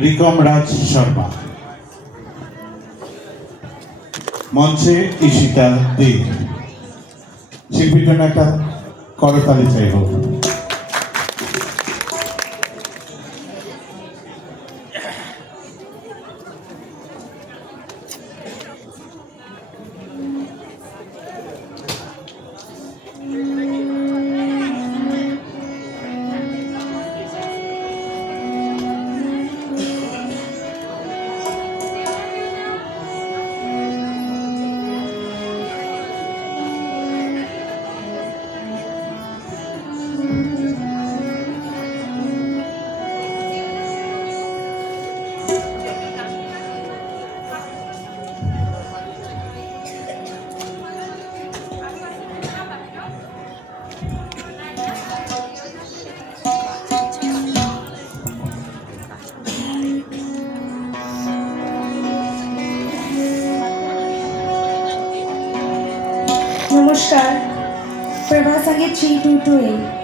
রিকম রাজ শর্মা, মঞ্চে ঈশিতা দে। শিল্পীর জন্য একটা করতালি চাইব। নমস্কার, প্রেরণা সঙ্গীত 3228।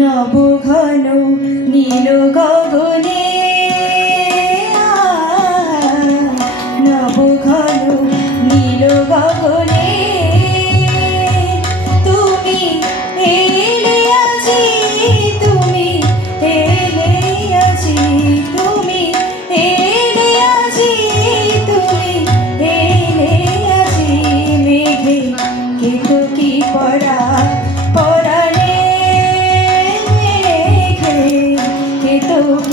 নবঘন নীল গগনে, নবঘন নীল গগনে তুমি এলে আজি, তুমি এলে আজি, তুমি এলে আজি, তুমি এলে আজি। মেঘে কেতকী পরা পরাণে, মেঘে কেতকী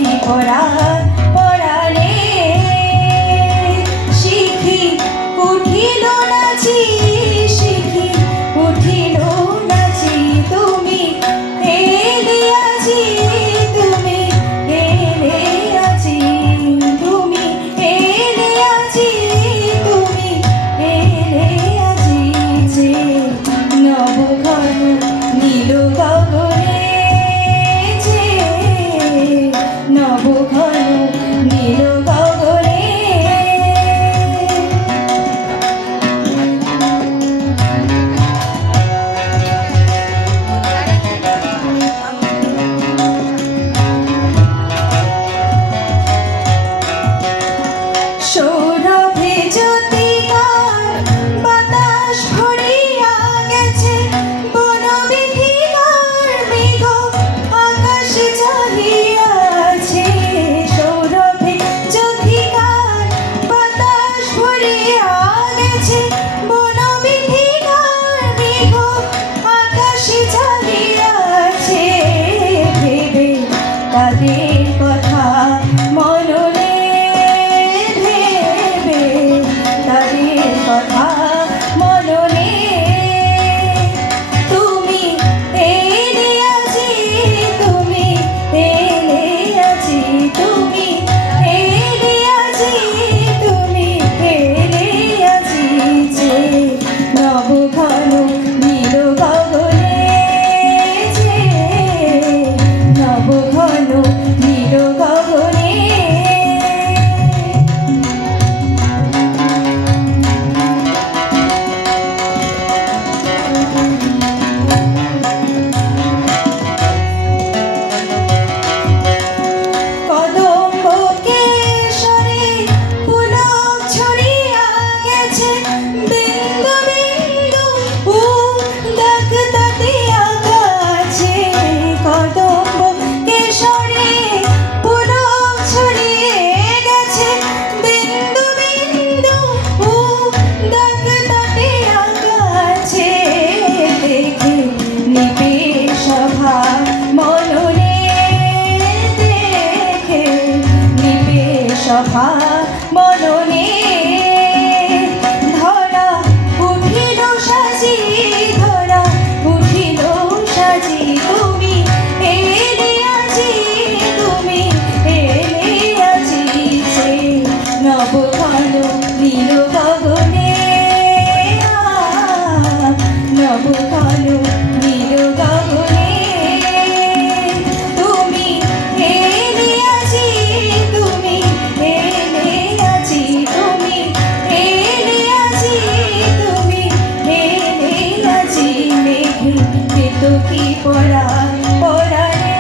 তো কি পরাণ পরাণে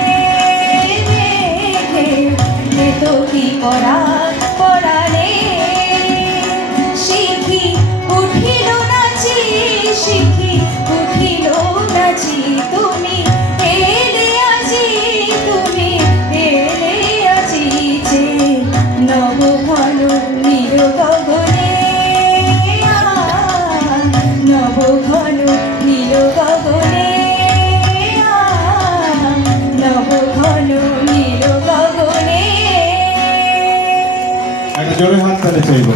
মেঘে এ তো কি পরাণ পরাণে শিখি উঠিল নাচি শিখি উঠিল নাচি তুমি এলে আজি তুমি এলে আজি যে নব ঘন নীল গগনে নব ঘন নীল গগনে নব ঘন নীল গগনে একটা জোরে হাত তালে চাইবো